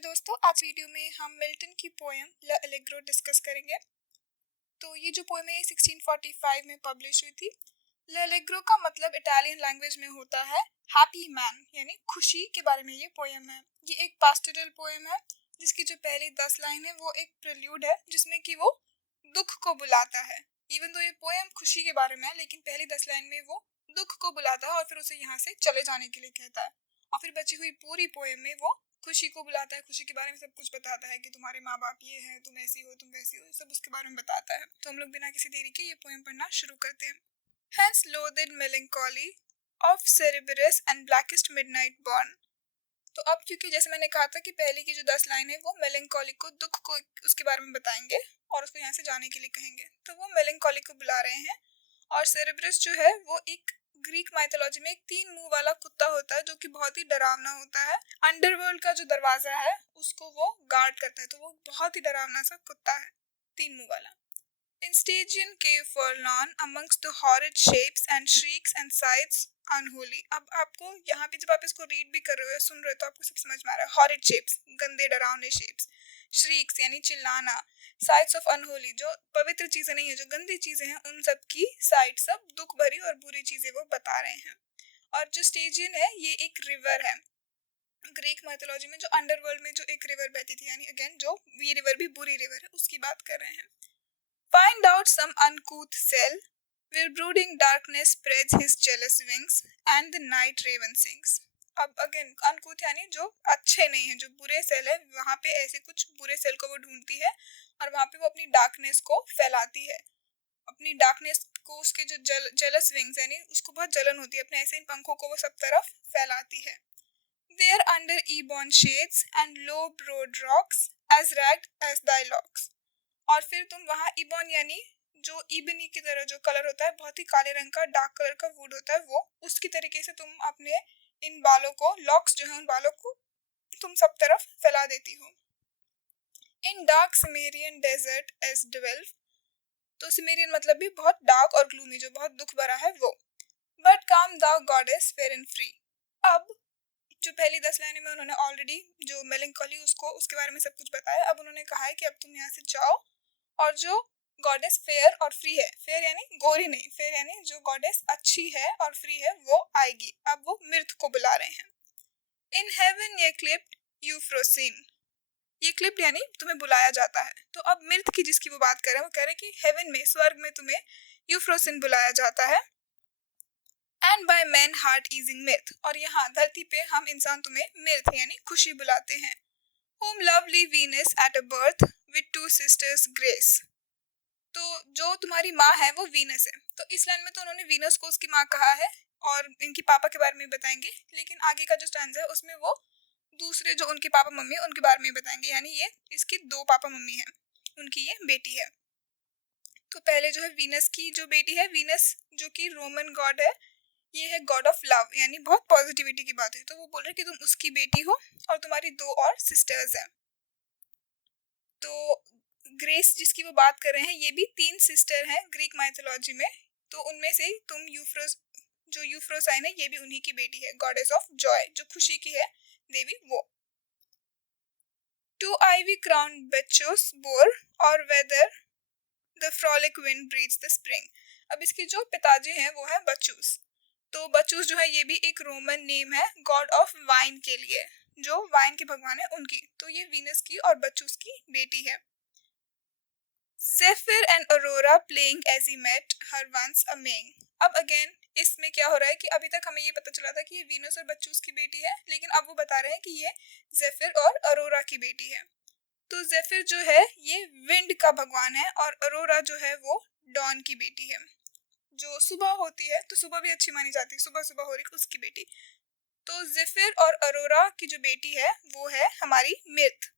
दोस्तों, आज वीडियो में हम मिल्टन की पोएम ला एलेग्रो डिस्कस करेंगे। तो ये जो पोएम है 1645 में पब्लिश हुई थी। ला एलेग्रो का मतलब इटालियन लैंग्वेज में होता है हैप्पी मैन, यानी खुशी के बारे में ये पोएम है। ये एक पास्टोरल पोएम है जिसकी जो पहली 10 लाइन है वो एक प्रेल्यूड है जिसमें कि वो दुख को बुलाता है। इवन तो ये पोएम खुशी के बारे में है, लेकिन पहली 10 लाइन में वो दुख को बुलाता है और फिर उसे यहाँ से चले जाने के लिए कहता है। और फिर बची हुई पूरी पोएम में वो खुशी को बुलाता है, खुशी के बारे में सब कुछ बताता है कि तुम्हारे माँ बाप ये हैं, तुम ऐसी हो, तुम वैसी हो, सब उसके बारे में बताता है। तो हम लोग बिना किसी देरी के ये पोएम पढ़ना शुरू करते हैं। Hence loathed melancholy of Cerberus and blackest midnight born। तो अब क्योंकि जैसे मैंने कहा था कि पहले की जो 10 लाइन है वो मेलंकोली को, दुख को, उसके बारे में बताएंगे और उसको यहाँ से जाने के लिए कहेंगे। तो वो मेलंकोली को बुला रहे हैं। और सेरेब्रस जो है वो एक ग्रीक माइथोलॉजी में एक 3 मुंह वाला कुत्ता होता है जो कि बहुत ही डरावना होता है। अंडरवर्ल्ड का जो दरवाजा है उसको वो गार्ड करता है, तो वो बहुत ही डरावना सा कुत्ता है, 3 मुंह वाला। In Stygian cave forlorn amongst the horrid shapes and shrieks and sights unholy। अब आपको यहाँ पे जब आप इसको रीड भी कर रहे हो या सुन रहे हो तो आपको सब समझ में आ रहा है। horrid shapes, गंदे डरावने shapes, shrieks यानी चिल्लाना, sights of unholy जो पवित्र चीजें नहीं है, जो गंदी चीजें हैं, उन सब की sight, सब दुख भरी और बुरी चीजें वो बता रहे हैं। और जो स्टेजियन है ये एक रिवर है। ग्रीक माइथोलॉजी में जो अंडरवर्ल्ड में जो एक रिवर बहती थी, यानी अगेन जो ये रिवर भी बुरी रिवर है, उसकी बात कर रहे हैं। Find out some uncouth cell where brooding darkness spreads his jealous wings and the night raven sings। अब अगेन uncouth यानी जो अच्छे नहीं है, जो बुरे सेल है, वहाँ पे ऐसे कुछ बुरे सेल को वो ढूंढती है और वहाँ पे वो अपनी डार्कनेस को फैलाती है। अपनी डार्कनेस को, उसके जो जेलस विंग्स यानी उसको बहुत जलन होती है, अपने ऐसे इन पंखों को वो सब तरफ फैलाती है। There under ebon shades and low broad rocks as ragged as thy locks। और फिर तुम वहाँ इबॉन यानी जो इबनी की तरह जो कलर होता है, बहुत ही काले रंग का डार्क कलर का वुड होता है, वो उसकी तरीके से तुम अपने इन बालों को, लॉक्स जो है उन बालों को तुम सब तरफ फैला देती हो। In dark Cimmerian desert ever dwell. तो सिमेरियन मतलब भी बहुत डार्क और ग्लूमी, जो बहुत दुख भरा है वो। बट काम दाउ गॉडेस फेयर एंड फ्री। अब जो पहली 10 लाइनें में उन्होंने ऑलरेडी जो मेलंकोली उसको उसके बारे में सब कुछ बताया। अब उन्होंने कहा है कि अब तुम यहाँ से जाओ और जो गॉडेस फेयर और फ्री है, फेयर यानी गोरी नहीं, फेयर यानी जो गॉडेस अच्छी है और फ्री है वो आएगी। अब वो मिर्थ को बुला रहे हैं। इन हेवन ये क्लिप्ड यूफ्रोसिन। ये क्लिप्ड यानी तुम्हें बुलाया जाता है। तो अब मिर्थ की जिसकी वो बात कर रहे हैं, वो कह रहे हैं कि हेवन में, स्वर्ग में तुम्हें यूफ्रोसिन बुलाया जाता है। And by men heart easing mirth. और यहाँ धरती पे हम इंसान तुम्हें मिर्थ यानी खुशी बुलाते हैं। Whom lovely Venus at a birth with 2 sisters Grace। तो जो तुम्हारी माँ है वो वीनस है। तो इस लाइन में तो उन्होंने वीनस को उसकी माँ कहा है और इनकी पापा के बारे में बताएंगे, लेकिन आगे का जो स्टैंजा है उसमें वो दूसरे जो उनके पापा मम्मी है उनके बारे में बताएंगे, यानी ये इसकी 2 पापा मम्मी है, उनकी ये बेटी है। तो पहले जो है वीनस की जो बेटी है, वीनस जो कि रोमन गॉड है, ये है गॉड ऑफ लव, यानी बहुत पॉजिटिविटी की बात है। तो वो बोल रहे कि तुम उसकी बेटी हो और तुम्हारी 2 और सिस्टर्स हैं। तो ग्रेस जिसकी वो बात कर रहे हैं, ये भी 3 सिस्टर हैं ग्रीक माइथोलॉजी में। तो उनमें से तुम जो यूफ्रोसाइन है, ये भी उन्हीं की बेटी है, गॉडेस ऑफ जॉय, जो खुशी की है देवी वो। 2 ivy crowned bacchus bore or whether the frolic wind breathes the spring। अब इसके जो पिताजी हैं वो है बचूस। तो बचूस जो है ये भी एक रोमन नेम है गॉड ऑफ वाइन के लिए, जो वाइन के भगवान है उनकी। तो ये वीनस की और बचूस की बेटी है। Zephyr and Aurora playing as he met her once a Maying। अब अगेन इसमें क्या हो रहा है कि अभी तक हमें ये पता चला था कि ये वीनस और बच्चूस की बेटी है, लेकिन अब वो बता रहे हैं कि ये जेफिर और अरोरा की बेटी है। तो जेफिर जो है ये विंड का भगवान है और अरोरा जो है वो डॉन की बेटी है, जो सुबह होती है। तो सुबह भी अच्छी मानी जाती है, सुबह सुबह हो रही उसकी बेटी। तो जेफिर और अरोरा की जो बेटी है वो है हमारी मिर्थ।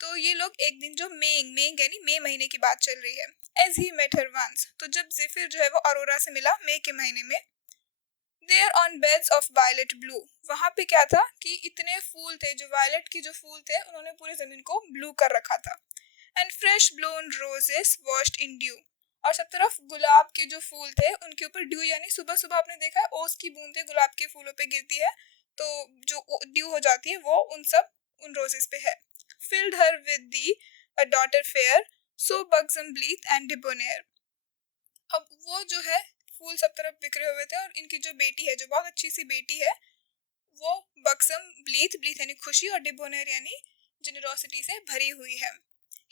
तो ये लोग एक दिन जो मेंग यानी मई महीने की बात चल रही है, as he met her once. तो जब जेफिर जो है वो अरोरा से मिला मई के महीने में, there on beds of violet blue. वहां पे क्या था कि इतने फूल थे, जो वायलेट की जो फूल थे उन्होंने पूरी जमीन को ब्लू कर रखा था। And fresh blown roses washed in due. और सब तरफ गुलाब के जो फूल थे उनके ऊपर ड्यू, यानी सुबह सुबह आपने देखा है ओस की बूंदें गुलाब के फूलों पे गिरती है, तो जो ड्यू हो जाती है वो उन रोजेस पे है। filled her with thee a daughter fair, so buxom, bleak and debonair. अब वो जो है फूल सब तरफ बिखरे हुए थे और इनकी जो बेटी है, जो बहुत अच्छी सी बेटी है, वो बक्सम, ब्लीथ यानी खुशी और डिबोनेर यानी जेनरोसिटी से भरी हुई है.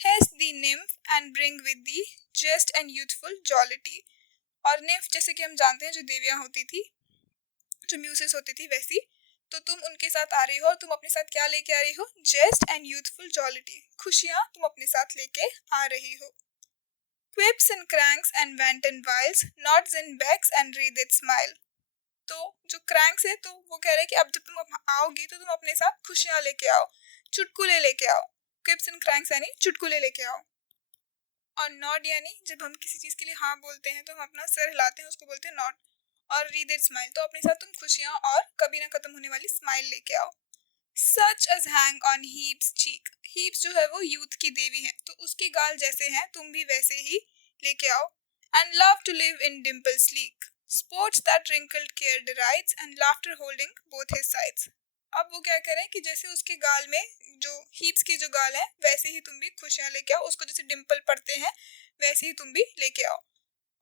Haste thee nymph and bring with thee just and youthful jollity. और nymph जैसे कि हम जानते हैं जो देवियां होती थी, जो म्यूसेस होती थी, वैसी तो तुम उनके साथ आ रही हो और तुम अपने साथ क्या लेके आ रही हो? जेस्ट एंड यूथफुल जॉलिटी, खुशियां तुम अपने साथ लेके आ रही हो. Quips and cranks and wanton wiles, nods and becks and wreathed smile. तो जो क्रैंक्स है तो वो कह रहे हैं कि अब जब तुम आओगी तो तुम अपने साथ खुशियां लेके आओ, चुटकुले लेके आओ. क्विप्स एंड क्रैंक्स यानी चुटकुले लेके आओ. और नॉड यानी जब हम किसी चीज के लिए हाँ बोलते हैं तो हम अपना सर हिलाते हैं, उसको बोलते हैं नॉड. और रीडेड स्माइल, तो अपने साथ तुम खुशियां और कभी ना खत्म होने वाली स्माइल लेके आओ. Such as hang on Hebe's cheek. Hebes जो है वो यूथ की देवी है, तो उसके गाल जैसे हैं तुम भी वैसे ही लेके आओ. And love to live in dimple sleek. Sports that wrinkled care derides and laughter holding both his sides. अब वो क्या करें कि जैसे उसके गाल में, जो हीप्स की जो गाल है, वैसे ही तुम भी खुशियां लेके आओ. उसको जैसे डिम्पल पड़ते हैं वैसे ही तुम भी लेके आओ.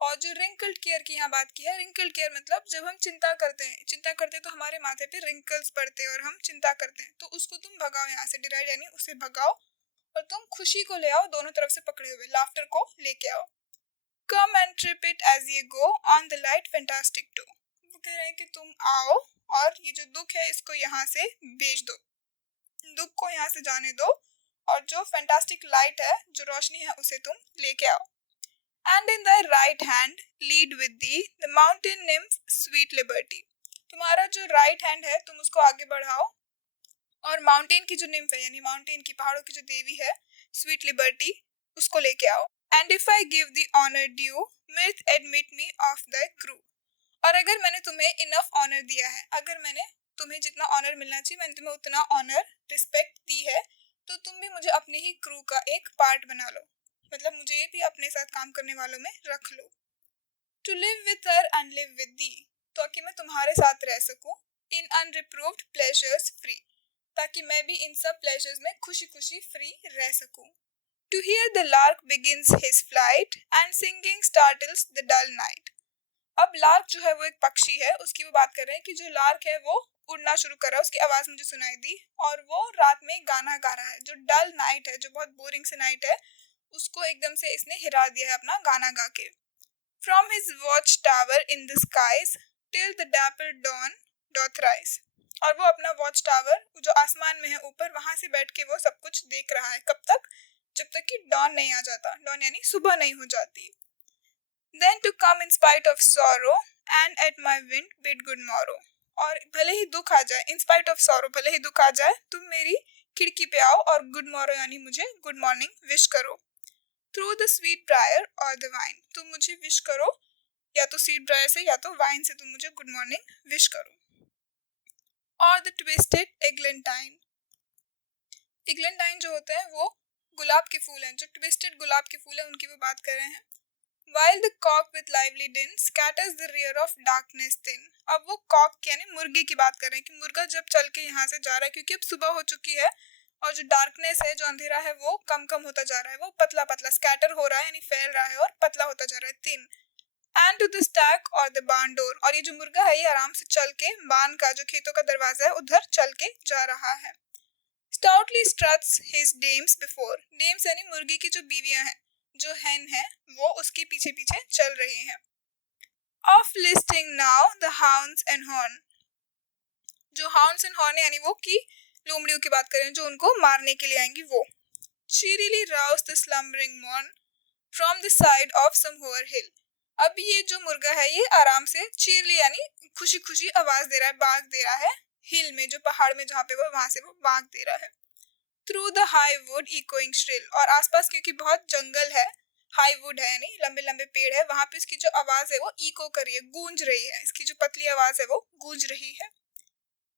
और जो रिंकल्ड केयर की यहाँ बात की है, रिंकल्ड केयर मतलब जब हम चिंता करते हैं तो हमारे माथे पे रिंकल्स पड़ते हैं और हम चिंता करते हैं, तो उसको तुम भगाओ यहाँ से. डिराइड यानी उसे भगाओ और तुम खुशी को ले आओ, दोनों तरफ से पकड़े हुए लाफ्टर को लेके आओ. Come and trip it as ye go on the light fantastic toe. वो कह रहे हैं कि तुम आओ और ये जो दुख है इसको यहाँ से भेज दो, दुख को यहाँ से जाने दो, और जो फैंटास्टिक लाइट है, जो रोशनी है, उसे तुम लेके आओ. And in thy right hand lead with thee the mountain nymph sweet liberty. तुम्हारा जो राइट हैंड है तुम उसको आगे बढ़ाओ और माउंटेन की जो निम्फ है, यानी माउंटेन की, पहाड़ों की जो देवी है, स्वीट लिबर्टी, उसको लेके आओ. And if I give the honor due, mirth admit me of thy crew. और अगर मैंने तुम्हें इनफ ऑनर दिया है, अगर मैंने तुम्हें जितना ऑनर मिलना चाहिए मैंने तुम्हें उतना ऑनर, रिस्पेक्ट दी है, तो तुम भी मुझे अपने ही क्रू का एक पार्ट बना लो, मतलब मुझे भी अपने साथ काम करने वालों में रख लो. To live with her and live with thee, ताकि मैं तुम्हारे साथ रह सकूं. In unreproved pleasures free, ताकि मैं भी इन सब प्लेजर्स में खुशी खुशी फ्री रह सकूं. To hear the lark begins his flight and singing startles the dull night. अब लार्क जो है वो एक पक्षी है, उसकी वो बात कर रहे हैं कि जो लार्क है वो उड़ना शुरू कर रहा है, उसकी आवाज मुझे सुनाई दी और वो रात में गाना गा रहा है. जो डल नाइट है, जो बहुत बोरिंग से नाइट है, उसको एकदम से इसने हिरा दिया है अपना गाना गा के. From his watch tower in the skies till the dappled dawn doth rise. और वो अपना वॉच टावर जो आसमान में है ऊपर, वहां से बैठ के वो सब कुछ देख रहा है. कब तक? जब तक कि डॉन नहीं आ जाता. डॉन यानी सुबह नहीं हो जाती. Then to come in spite of sorrow and at my wind bid good morrow. और भले ही दुख आ जाए, in spite of sorrow, भले ही दुख आ जाए, तुम मेरी खिड़की पे आओ और गुड मॉर्निंग यानी मुझे गुड मॉर्निंग विश करो. Through the sweet briar or the wine, तुम मुझे विश करो या तो स्वीट ब्रायर से या तो वाइन से, तुम मुझे गुड मॉर्निंग विश करो. और द ट्विस्टेड एग्लेंटाइन. एग्लेंटाइन जो होते हैं वो गुलाब के फूल हैं, जो ट्विस्टेड गुलाब के फूल हैं उनकी वो बात कर रहे हैं. While the cock with lively din scatters the rear of darkness thin. अब वो कॉक यानी मुर्गे की बात कर रहे हैं कि मुर्गा जब चल के यहाँ से जा रहा है, क्योंकि अब सुबह हो चुकी है और जो डार्कनेस है, जो अंधेरा है, वो कम कम होता जा रहा है, वो पतला पतला स्कैटर हो रहा है यानी फैल रहा है और पतला होता जा रहा है, thin. And to the stack or the barn door. और ये जो मुर्गा है ये आराम से चल के बान का, जो खेतों का दरवाजा है, उधर चल के जा रहा है. Stoutly struts his dames before. dames यानी मुर्गी की जो बीवियां हैं, जो hen है, वो उसके पीछे पीछे चल रही हैं. Off listing now the hounds and horn. जो hounds and horn यानी वो की लोमड़ियों की बात करें जो उनको मारने के लिए आएंगी, वो. Cheerily rouse the slumbering morn from the side of some hoar hill. अब ये जो मुर्गा है ये आराम से cheerily यानी खुशी खुशी आवाज दे रहा है, बाग दे रहा है हिल में, जो पहाड़ में जहाँ पे वो, वहां से वो बाग दे रहा है. Through the high wood echoing shrill. और आसपास क्योंकि बहुत जंगल है, हाई वुड है यानी लंबे लंबे पेड़ है, वहां पे इसकी जो आवाज है वो इको कर रही है, गूंज रही है, इसकी जो पतली आवाज है वो गूंज रही है.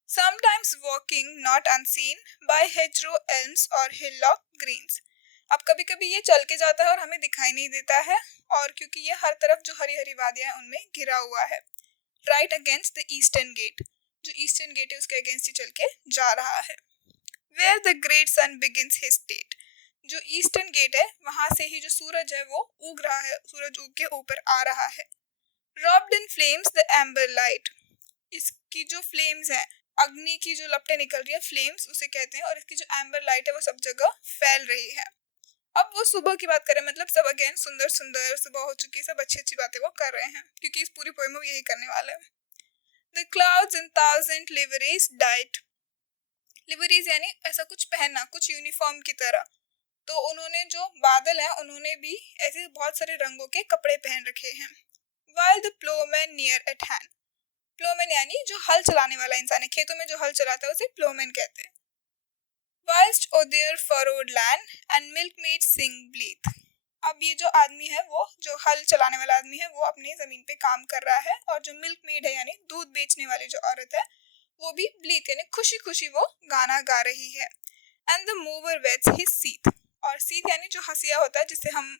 Sometimes walking not unseen by hedgerow elms or hillock greens. अब कभी कभी ये चल के जाता है और हमें दिखाई नहीं देता है, और क्योंकि ये हर तरफ जो हरी हरी वादियां हैं उनमें घिरा हुआ है. Right against the eastern gate. जो ईस्टर्न गेट है उसके अगेंस्ट ही चल के जा रहा है. Where the great sun begins his state, जो ईस्टर्न गेट है वहां से ही जो सूरज है वो उग रहा है, सूरज उग के ऊपर आ रहा है। Robbed in flames the amber light, इसकी जो फ्लेम्स है, अग्नि की जो लपटें निकल रही है, फ्लेम्स उसे कहते हैं, और इसकी जो एम्बर लाइट है वो सब जगह फैल रही है। अब वो सुबह की बात करें, मतलब सब अगेन सुंदर सुंदर सुबह हो चुकी है, सब अच्छी अच्छी बातें वो कर रहे हैं, क्योंकि इस पूरी पोएम में यही करने वाला है। The clouds in thousand liveries dight, liveries यानी ऐसा कुछ पहनना, कुछ यूनिफॉर्म की तरह। तो उन्होंने जो बादल हैं उन्होंने भी ऐसे बहुत सारे रंगों के कपड़े पहन रखे हैं। While the plowman near at hand, Plowman यानी जो हल चलाने वाला इंसान है, खेतों में जो हल चलाता है उसे प्लोमैन कहते हैं। Whilst o their furrowed land and milkmaids sing bleat, अब ये जो आदमी है, वो जो हल चलाने वाला आदमी है, वो अपनी जमीन पे काम कर रहा है, और जो मिल्कमेड है यानी दूध बेचने वाली जो औरत है वो भी ब्लीथ यानी खुशी खुशी वो गाना गा रही है। And the mower whets his scythe, और सीथ यानी जो हसिया होता है जिससे हम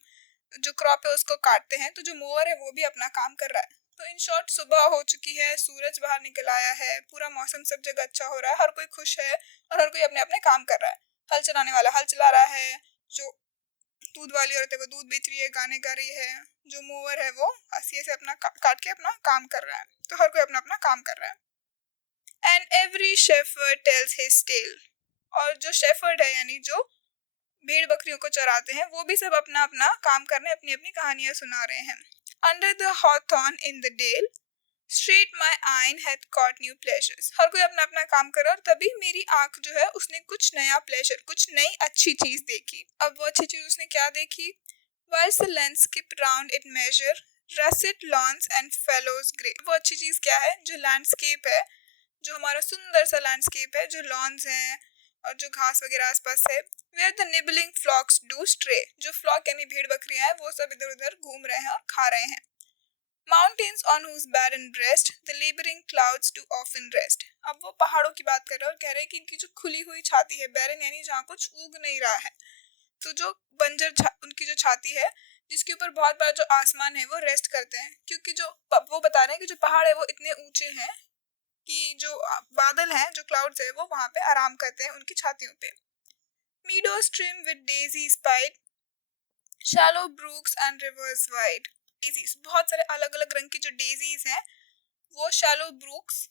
जो क्रॉप है उसको काटते हैं, तो जो मूवर है वो भी अपना काम कर रहा है। तो इन शॉर्ट सुबह हो चुकी है, सूरज बाहर निकल आया है, पूरा मौसम सब जगह अच्छा हो रहा है, हर कोई खुश है और हर कोई अपने अपने काम कर रहा है। हल चलाने वाला हल चला रहा है, जो दूध वाली औरत है वो दूध बेच रही है, गाने गा रही है, जो मूवर है वो हंसिए से अपना काट के अपना काम कर रहा है। तो हर कोई अपना अपना काम कर रहा है। And every shepherd tells his tale, और जो शेफर्ड है यानी जो भेड़ बकरियों को चराते हैं, वो भी सब अपना अपना काम करने अपनी अपनी कहानियां सुना रहे हैं। Under the hawthorn in the dale straight my eyne had caught new pleasures, हर कोई अपना अपना काम कर रहा है, और तभी मेरी आंख जो है उसने कुछ नया प्लेजर, कुछ नई अच्छी चीज देखी। अब वो अच्छी चीज उसने क्या देखी? Whilst the landscape round it measure russet lawns and fallows grey, वो अच्छी चीज क्या है? जो लैंडस्केप है, जो हमारा सुंदर सा लैंडस्केप है, जो लॉन्स हैं और जो घास वगैरह आसपास है। Where the nibbling flocks do stray, जो फ्लॉक यानी भेड़ बकरियां हैं वो सब इधर उधर घूम रहे हैं और खा रहे हैं। Mountains on whose barren breast the laboring clouds do often rest, अब वो पहाड़ों की बात कर रहे हैं और कह रहे हैं कि इनकी जो खुली हुई छाती है, बैरन यानी जहाँ कुछ उग नहीं रहा है, तो जो बंजर उनकी जो छाती है जिसके ऊपर बहुत बड़ा जो आसमान है वो रेस्ट करते हैं, क्योंकि जो वो बता रहे हैं कि जो पहाड़ है वो इतने ऊंचे हैं कि जो बादल हैं, जो क्लाउड्स है, वो वहां पे आराम करते हैं उनकी छातियों पे। Meadows trim with daisies pied, shallow brooks and rivers wide, daisies बहुत सारे अलग अलग रंग की जो डेजीज हैं, वो शैलो ब्रूक्स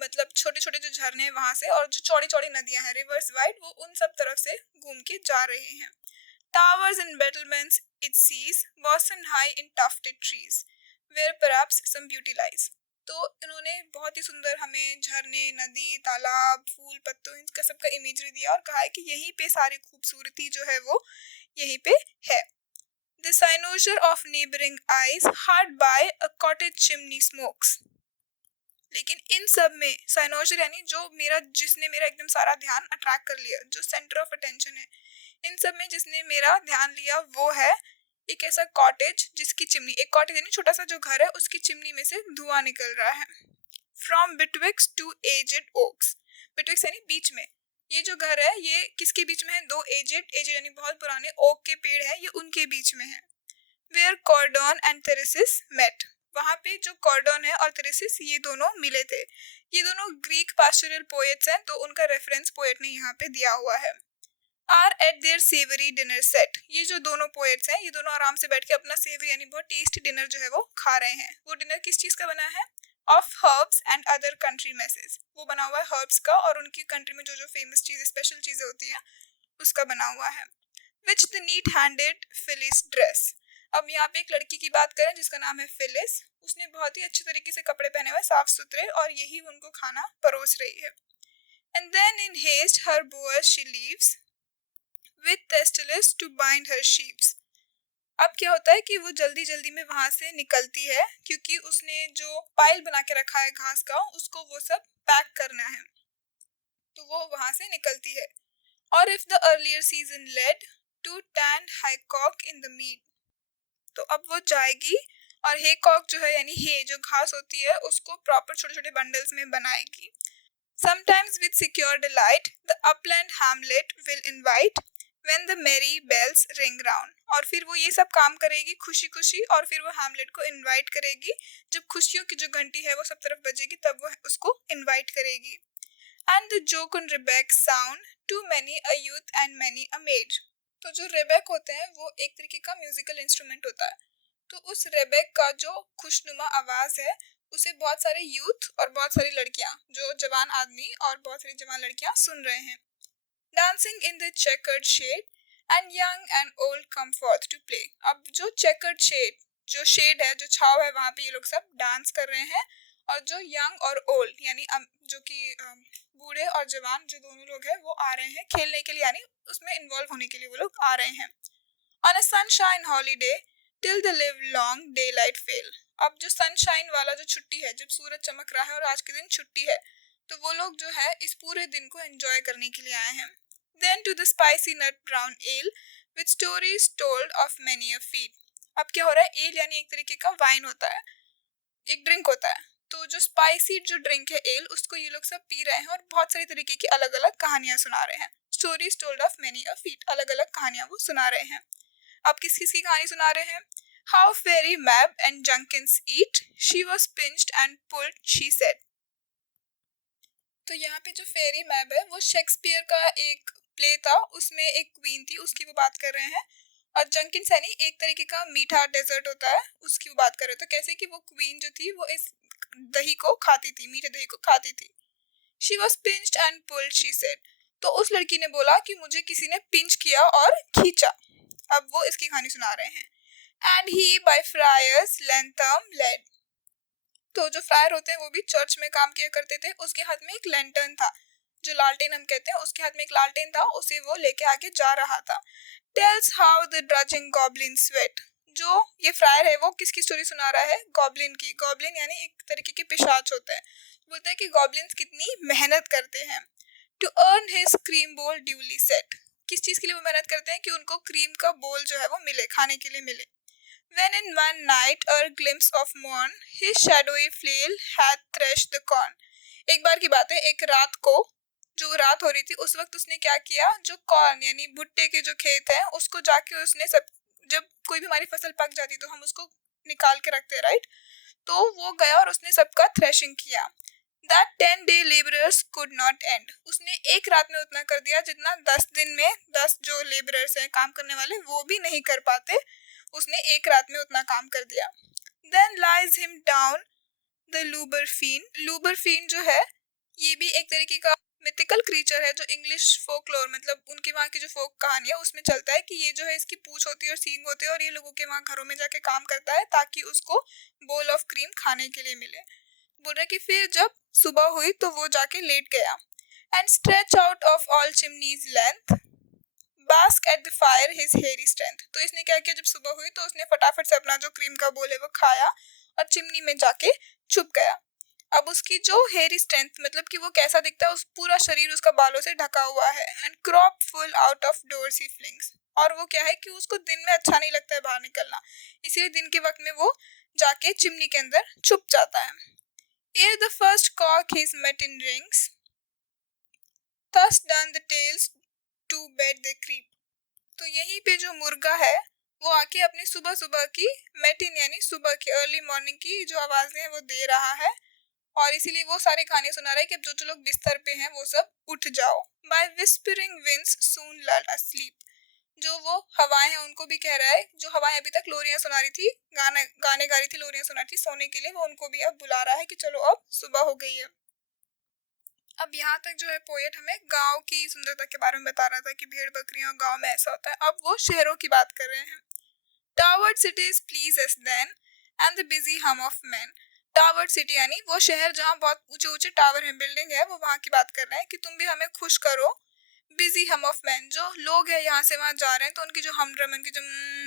मतलब छोटे छोटे जो झरने हैं वहां से, और जो चौड़ी चौड़ी नदियां हैं रिवर्स वाइड, वो उन सब तरफ से घूम के जा रहे हैं। Towers and battlements it sees boson high in tufted trees where perhaps some beauty lies, तो इन्होंने बहुत ही सुंदर हमें झरने, नदी, तालाब, फूल, पत्तों, इनका सबका इमेजरी दिया और कहा है कि यहीं पे सारी खूबसूरती जो है वो यहीं पे है। The cynosure of neighboring eyes hard by a cottage chimney smokes, लेकिन इन सब में साइनोजर यानी जो जिसने मेरा एकदम सारा ध्यान अट्रैक्ट कर लिया, जो सेंटर ऑफ अटेंशन है, इन सब में जिसने मेरा ध्यान लिया वो है एक ऐसा कॉटेज जिसकी चिमनी, एक कॉटेज यानी छोटा सा जो घर है उसकी चिमनी में से धुआं निकल रहा है। फ्रॉम बिटविक्स टू एजेड ओक्स, बिटविक्स यानी बीच में, ये जो घर है ये किसके बीच में है? दो एजेड यानी बहुत पुराने ओक के पेड़ है, ये उनके बीच में है। वेयर कॉर्डन एंड थेरेसिस मेट, वहां पे जो कॉर्डन है और थेरेसिस ये दोनों मिले थे। ये दोनों ग्रीक पास्टोरल पोएट्स हैं, तो उनका रेफरेंस पोएट ने यहाँ पे दिया हुआ है। Are at their savoury dinner set, ये जो दोनों पोएट्स हैं ये दोनों आराम से बैठ के अपना सेवरी यानी बहुत टेस्टी डिनर जो है वो खा रहे हैं। वो डिनर किस चीज का बना है? Of herbs and other country message, वो बना हुआ है हर्ब्स का और उनकी कंट्री में जो जो फेमस चीज, स्पेशल चीजें होती हैं उसका बना हुआ है। Which the neat handed Phillis dress, अब यहाँ पे एक लड़की की बात करें जिसका नाम है फिलिस, उसने बहुत ही अच्छे तरीके से कपड़े पहने हुए, साफ सुथरे, और यही उनको खाना परोस रही है। And then in haste her bower she leaves with Thestylis to bind her शीप्स, अब क्या होता है कि वो जल्दी जल्दी में वहां से निकलती है, क्योंकि उसने जो पाइल बना के रखा है घास का उसको वो सब पैक करना है, तो वो वहां से निकलती है। और if the earlier season lead to tanned haycock in the mead, तो अब वो जाएगी और हेकॉक जो है यानी हे जो घास होती है उसको प्रॉपर छोटे छोटे बंडल्स में बनाएगी। Sometimes with secure delight the upland hamlet will invite when the merry bells ring round, और फिर वो ये सब काम करेगी खुशी खुशी, और फिर वो हैमलेट को इनवाइट करेगी, जब खुशियों की जो घंटी है वो सब तरफ बजेगी तब वो उसको इनवाइट करेगी। and the joke on rebec sound to many a youth and many a maid। तो जो रेबेक होते हैं वो एक तरीके का म्यूजिकल इंस्ट्रूमेंट होता है। तो उस रेबेक का जो खुशनुमा आवाज है उसे बहुत सारे यूथ और बहुत सारी लड़कियां, जो जवान आदमी और बहुत सारी जवान लड़कियां सुन रहे हैं। Dancing in the chequered shade and young and old come forth to play. अब जो चेकर्ड शेड, जो शेड है, जो छाव है, वहां पे ये लोग सब डांस कर रहे हैं। और जो यंग और ओल्ड यानी जो कि बूढ़े और जवान जो दोनों लोग हैं वो आ रहे हैं खेलने के लिए, यानी उसमें इन्वॉल्व होने के लिए वो लोग आ रहे हैं। On a sunshine holiday till the live long day light fail. अब जो सनशाइन वाला जो छुट्टी है, जब सूरज चमक रहा है और आज के दिन छुट्टी है, तो वो लोग जो है इस पूरे दिन को एंजॉय करने के लिए आए हैं। Then to the spicy nut brown ale with stories told of many a feat. अब क्या हो रहा है, एल यानी एक तरीके का वाइन होता है, एक ड्रिंक होता है। तो जो स्पाइसी जो ड्रिंक है एल, उसको ये लोग सब पी रहे हैं और बहुत सारी तरीके की अलग अलग कहानियां सुना रहे हैं। Stories told of many a feet, अलग अलग कहानियां वो सुना रहे हैं। अब किस किस की कहानी सुना रहे हैं? How fairy Mab and junkets eat, she was pinched and pulled, she said. तो यहाँ पे जो फेरी मैब है वो शेक्सपियर का एक प्ले था, उसमें एक क्वीन थी, उसकी वो बात कर रहे हैं। और जंकिन्स यानी एक तरीके का मीठा डेजर्ट होता है, उसकी वो बात कर रहे हैं। तो कैसे कि वो क्वीन जो थी वो इस दही को खाती थी, मीठे दही को खाती थी। She was pinched and pulled, she said. तो उस लड़की ने बोला कि मुझे किसी ने पिंच किया और खींचा। अब वो इसकी कहानी सुना रहे हैं। And he by friar's lantern led. तो जो फ्रायर होते हैं वो भी चर्च में काम किया करते थे। उसके हाथ में एक लैंटर्न था, जो लालटेन हम कहते हैं, उसके हाथ में एक लालटेन था, उसे वो लेके आगे जा रहा था। Tells how the drudging goblin sweat. जो ये फ्रायर है वो किसकी स्टोरी सुना रहा है? गॉब्लिन की। गॉब्लिन यानी एक तरीके के पिशाच होते हैं। बोलते हैं कि गॉब्लिन्स कितनी मेहनत करते हैं। टू अर्न हिज क्रीम बोल ड्यूली सेट। किस चीज के लिए वो मेहनत करते हैं? कि उनको क्रीम का बोल जो है वो मिले, खाने के लिए मिले। When in one night a glimpse of morn, his shadowy flail had threshed the corn। एक बार की बात है, एक रात को, जो रात हो रही थी उस वक्त उसने क्या किया, जो कॉर्न यानी भुट्टे के जो खेत हैं उसको जाके उसने सब, जब कोई भी हमारी फसल पक जाती तो हम उसको निकाल के रखते हैं, राइट? तो वो गया और उसने सबका थ्रेशिंग किया। That 10-day laborers could not end। उसने एक रात में उतना कर दिया जितना 10 दिन में 10 जो लेबरर्स हैं, काम करने वाले, वो भी नहीं कर पाते। उसने एक रात में उतना काम कर दिया। Then lies him down the lubberfiend। लूबरफीन जो है ये भी एक तरीके का मिथिकल क्रीचर है, जो इंग्लिश फोकलोर, मतलब उनके वहाँ की जो फोक कहानी है उसमें चलता है कि ये जो है इसकी पूंछ होती है और सींग होते हैं और ये लोगों के वहाँ घरों में जाके काम करता है ताकि उसको बोल ऑफ क्रीम खाने के लिए मिले। बोल रहा है कि फिर जब सुबह हुई तो वो जाके लेट गया। And stretch out of all chimneys length bask at the fire his hairy strength. तो इसने क्या किया, जब सुबह हुई तो उसने फटाफट से अपना जो क्रीम का बोल है वो खाया और चिमनी में जाके छुप गया। अब उसकी जो हेयरी स्ट्रेंथ, मतलब कि वो कैसा दिखता है, उस पूरा शरीर उसका बालों से ढका हुआ है। And crop full out of doors he flings. और वो क्या है कि उसको दिन में अच्छा नहीं लगता है बाहर निकलना, इसीलिए दिन के वक्त में वो जाके चिमनी के अंदर छुप जाता है। Ere the first cock his met in rings, thus done the tails to bed they creep। तो यहीं पे जो मुर्गा है वो आके अपनी सुबह सुबह की मेटिन यानी सुबह की अर्ली मॉर्निंग की जो आवाजें हैं वो दे रहा है, और इसीलिए वो सारे गाने सुना रहा है कि अब जो लोग बिस्तर पे हैं वो सब उठ जाओ। By whispering winds soon lull asleep। जो वो हवाएं हैं उनको भी कह रहा है, जो हवाएं अभी तक लोरियां सुना रही थी, गाने गा रही थी, लोरियां सुना रही थी सोने के लिए, वो उनको भी अब बुला रहा है कि चलो अब सुबह हो गई है। अब यहाँ तक जो है पोएट हमें गांव की सुंदरता के बारे में बता रहा था कि भेड़ बकरियां गांव में ऐसा होता है। अब वो शहरों की बात कर रहे हैं। Towered cities please us then and the busy hum of men. Towered city यानी वो शहर जहाँ बहुत ऊंचे ऊंचे टावर हैं, बिल्डिंग है, वो वहाँ की बात कर रहे हैं कि तुम भी हमें खुश करो। बिजी हम ऑफ मैन, जो लोग हैं यहाँ से वहाँ जा रहे हैं तो उनकी जो हमड्रम, उनकी जो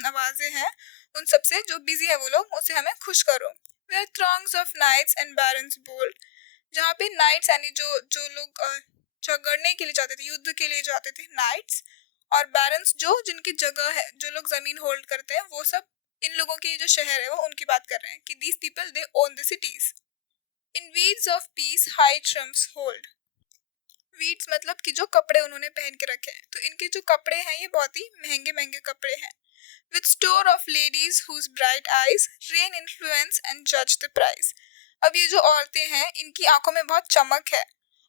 आवाजें हैं, उन सबसे जो बिजी है वो लोग, उससे हमें खुश करो। Where throngs of knights and barons bold. जहाँ पे नाइट्स यानी जो जो लोग झगड़ने के लिए जाते थे, युद्ध के लिए जाते थे, नाइट्स, और बैरन्स जो जिनकी जगह है, जो लोग जमीन होल्ड करते हैं, वो सब इन लोगों के जो शहर है वो उनकी बात कर रहे हैं कि these people they own the cities. In weeds of peace high Trump's hold. Weeds मतलब कि जो कपड़े उन्होंने पहन के रखे हैं, तो इनके जो कपड़े हैं ये बहुत ही महंगे महंगे कपड़े हैं। With store of ladies whose bright eyes rain influence and जज द प्राइस। अब ये जो औरतें हैं इनकी आंखों में बहुत चमक है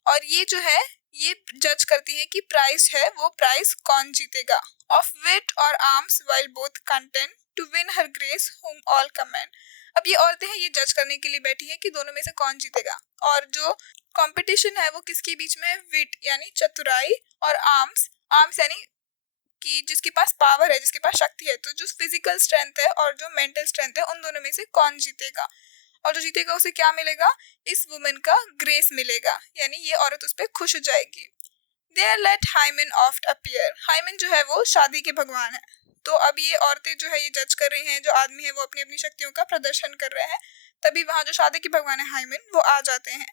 और ये जो है ये जज करती हैं कि प्राइस है वो प्राइस कौन जीतेगा। Of wit or arms while both contend to win her grace whom all commend. अब ये औरतें हैं ये जज करने के लिए बैठी हैं कि दोनों में से कौन जीतेगा। और जो कंपटीशन है वो किसके बीच में है, विट यानी चतुराई और आर्म्स, आर्म्स यानी कि जिसके पास पावर है, जिसके पास शक्ति है। तो जो फिजिकल स्ट्रेंथ है और जो मेंटल स्ट्रेंथ है उन दोनों में से कौन जीतेगा, और जो जीतेगा उसे क्या मिलेगा, इस वुमेन का ग्रेस मिलेगा, यानी ये औरत उस पर खुश हो जाएगी। There let Hymen oft appear। Hymen जो है वो शादी के भगवान है। तो अब ये औरतें जो है ये जज कर रही हैं, जो आदमी है वो अपनी अपनी शक्तियों का प्रदर्शन कर रहे हैं। तभी वहाँ जो शादी के भगवान है हाइमन वो आ जाते हैं।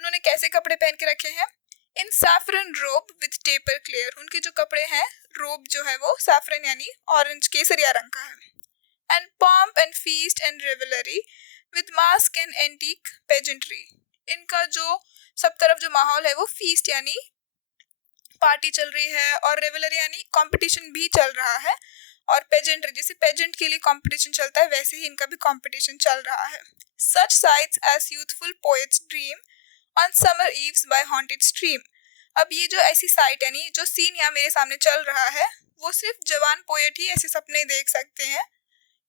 उन्होंने कैसे कपड़े पहन के रखे हैं, इन सैफरन रोब विथ टेपर क्लियर। उनके जो कपड़े हैं, रोब जो है वो सैफरन यानी ऑरेंज केसरिया रंग का है। And pomp and feast and revelry with mask and antique pageantry. इनका जो सब तरफ जो माहौल है वो फीस्ट यानी पार्टी चल रही है, और रेवलरी यानी कंपटीशन भी चल रहा है, और पेजेंट्री जैसे पेजेंट के लिए कंपटीशन चलता है वैसे ही इनका भी कंपटीशन चल रहा है। Such sights as youthful poets dream on summer eves by haunted stream. अब ये जो ऐसी साइट यानी जो सीन यहाँ मेरे सामने चल रहा है वो सिर्फ जवान पोएट ही ऐसे सपने देख सकते हैं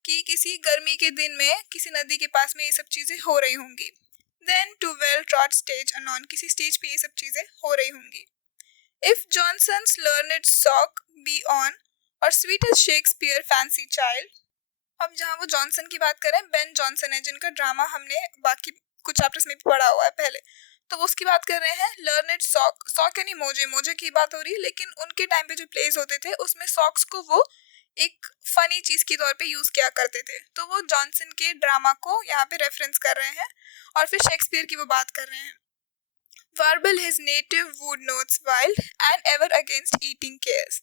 कि किसी गर्मी के दिन में किसी नदी के पास में ये सब चीजें हो रही होंगी। Then to well trod stage anon, किसी स्टेज पे ये सब चीजें हो रही होंगी। If Johnson's learned sock be on और sweet as Shakespeare fancy child। अब जहाँ वो जॉनसन की बात करें, बेन जॉनसन है जिनका ड्रामा हमने बाकी कुछ चैप्टर्स में भी पढ़ा हुआ है पहले, तो वो उसकी बात कर रहे हैं। लर्नेड सॉक, सॉक यानी मोजे, मोजे की बात हो रही है, लेकिन उनके टाइम पे जो प्लेस होते थे उसमें सॉक्स को वो एक फनी चीज के तौर पे यूज किया करते थे। तो वो जॉनसन के ड्रामा को यहाँ पे रेफरेंस कर रहे हैं और फिर शेक्सपियर की वो बात कर रहे हैं। Warble his native wood notes wild and ever against eating cares।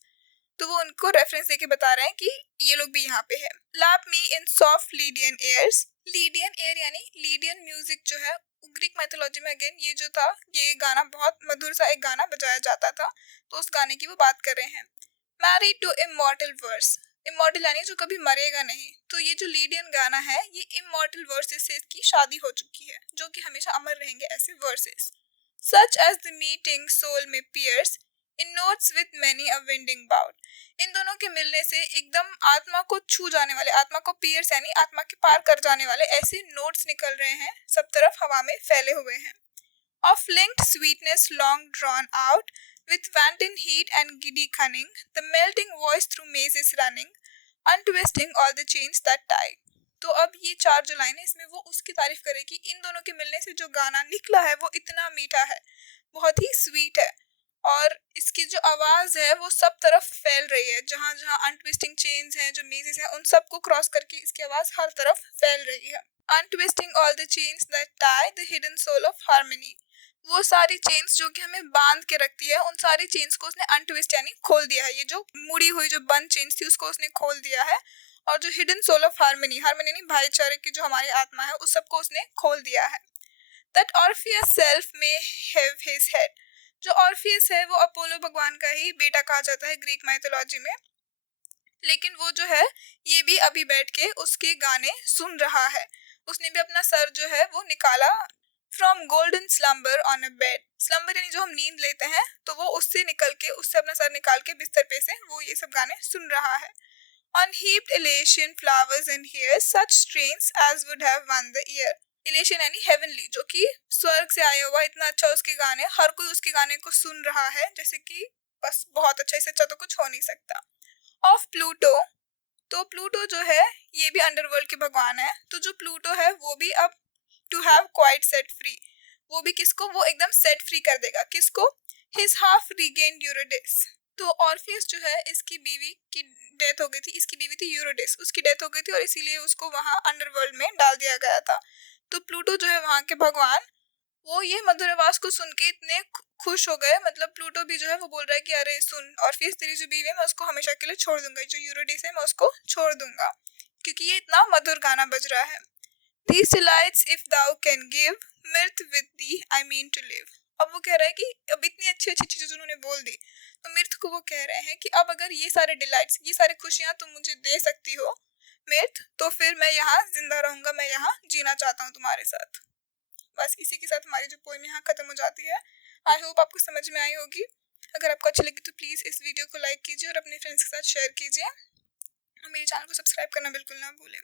तो वो उनको रेफरेंस देके बता रहे हैं कि ये लोग भी यहाँ पे है। Lap me in soft Lydian airs। Lydian air यानी Lydian म्यूजिक जो है ग्रीक मैथोलॉजी में अगेन ये जो था ये गाना बहुत मधुर सा एक गाना बजाया जाता था, तो उस गाने की वो बात कर रहे हैं। Married to immortal verse। Immortal यानी जो कभी मरेगा नहीं। तो ये जो लीडियन गाना है ये इमॉर्टल वर्सेस से इसकी शादी हो चुकी है, जो कि हमेशा अमर रहेंगे ऐसे versus. Such as the meeting soul may pierce in notes with many a winding bout। इन दोनों के मिलने से एकदम आत्मा को छू जाने वाले, आत्मा को पियर्स यानी आत्मा के पार कर जाने वाले ऐसे नोट्स निकल रहे हैं, सब तरफ हवा में फैले हुए हैं। Of linked sweetness long drawn out with wanton heat and giddy cunning, the melting voice through mazes running, untwisting all the chains that tie। तो अब ये चार जो लाइन है इसमें वो उसकी तारीफ करे कि इन दोनों के मिलने से जो गाना निकला है वो इतना मीठा है, बहुत ही स्वीट है, और इसकी जो आवाज है वो सब तरफ फैल रही है। जहाँ जहाँ अनट्विस्टिंग चेन्स हैं, जो मेजेस हैं, उन सबको क्रॉस करके इसकी आवाज हर तरफ फैल रही है। Untwisting all the chains that tie the hidden soul of harmony. वो सारी चेन्स जो कि हमें बांध के रखती है उन सारी चेन्स को उसने अनट्विस्ट यानी खोल दिया है। ये जो मुड़ी हुई जो बंद चेन्स थी उसको उसने खोल दिया है, और जो hidden soul of harmony, harmony यानी भाईचारे की जो हमारी आत्मा है उस सबको उसने खोल दिया है। That Orpheus self may have his head। जो ऑर्फियस है वो अपोलो भगवान का ही बेटा कहा जाता है ग्रीक माइथोलॉजी में, लेकिन वो जो है ये भी अभी बैठ के उसके गाने सुन रहा है। उसने भी अपना सर जो है वो निकाला from golden slumber on a bed. Slumber यानी जो हम नींद लेते हैं, तो वो उससे निकल के, उससे अपना सर निकाल के बिस्तर पे से वो ये सब गाने सुन रहा है। On heaped elation flowers and here such strains as would have won the ear। Elation यानी हेवनली, जो कि स्वर्ग से आया हुआ इतना अच्छा उसके गाने, हर कोई उसके गाने को सुन रहा है जैसे कि बस बहुत अच्छा, इससे अच्छा तो कुछ हो नहीं सकता। ऑफ प्लूटो, तो प्लूटो जो है ये भी अंडरवर्ल्ड के भगवान है। तो जो प्लूटो है वो भी अब to have quite set free, वो भी किसको, वो एकदम सेट फ्री कर देगा। किसको, हिज हाफ रिगेन्ड यूरोडिस। तो ऑर्फियस जो है इसकी बीवी की डेथ हो गई थी, इसकी बीवी थी यूरोडिस, उसकी डेथ हो गई थी और इसीलिए उसको वहाँ अंडरवर्ल्ड में डाल दिया गया था। तो प्लूटो जो है वहाँ के भगवान, वो ये मधुर आवाज को सुन के इतने खुश हो गए, मतलब प्लूटो भी जो है वो बोल रहा है कि अरे सुन ऑर्फियस, तेरी जो बीवी है मैं उसको हमेशा के लिए छोड़ दूंगा, जो यूरोडिस है मैं उसको छोड़ दूंगा, क्योंकि ये इतना मधुर गाना बज रहा है। These delights if thou can give, mirth with thee I mean to live। अब वो कह रहा है कि अब इतनी अच्छी अच्छी चीजें उन्होंने बोल दी, तो मिर्थ को वो कह रहे हैं कि अब अगर ये सारे डिलाइट्स, ये सारी खुशियां तुम मुझे दे सकती हो मिर्थ, तो फिर मैं यहाँ जिंदा रहूंगा, मैं यहाँ जीना चाहता हूँ तुम्हारे साथ। बस इसी के साथ हमारी जो पोएम यहाँ खत्म हो जाती है। आई होप आपको समझ में आई होगी। अगर आपको अच्छी लगी तो प्लीज़ इस वीडियो को लाइक कीजिए और अपने फ्रेंड्स के साथ शेयर कीजिए और मेरे चैनल को सब्सक्राइब करना बिल्कुल ना भूलें।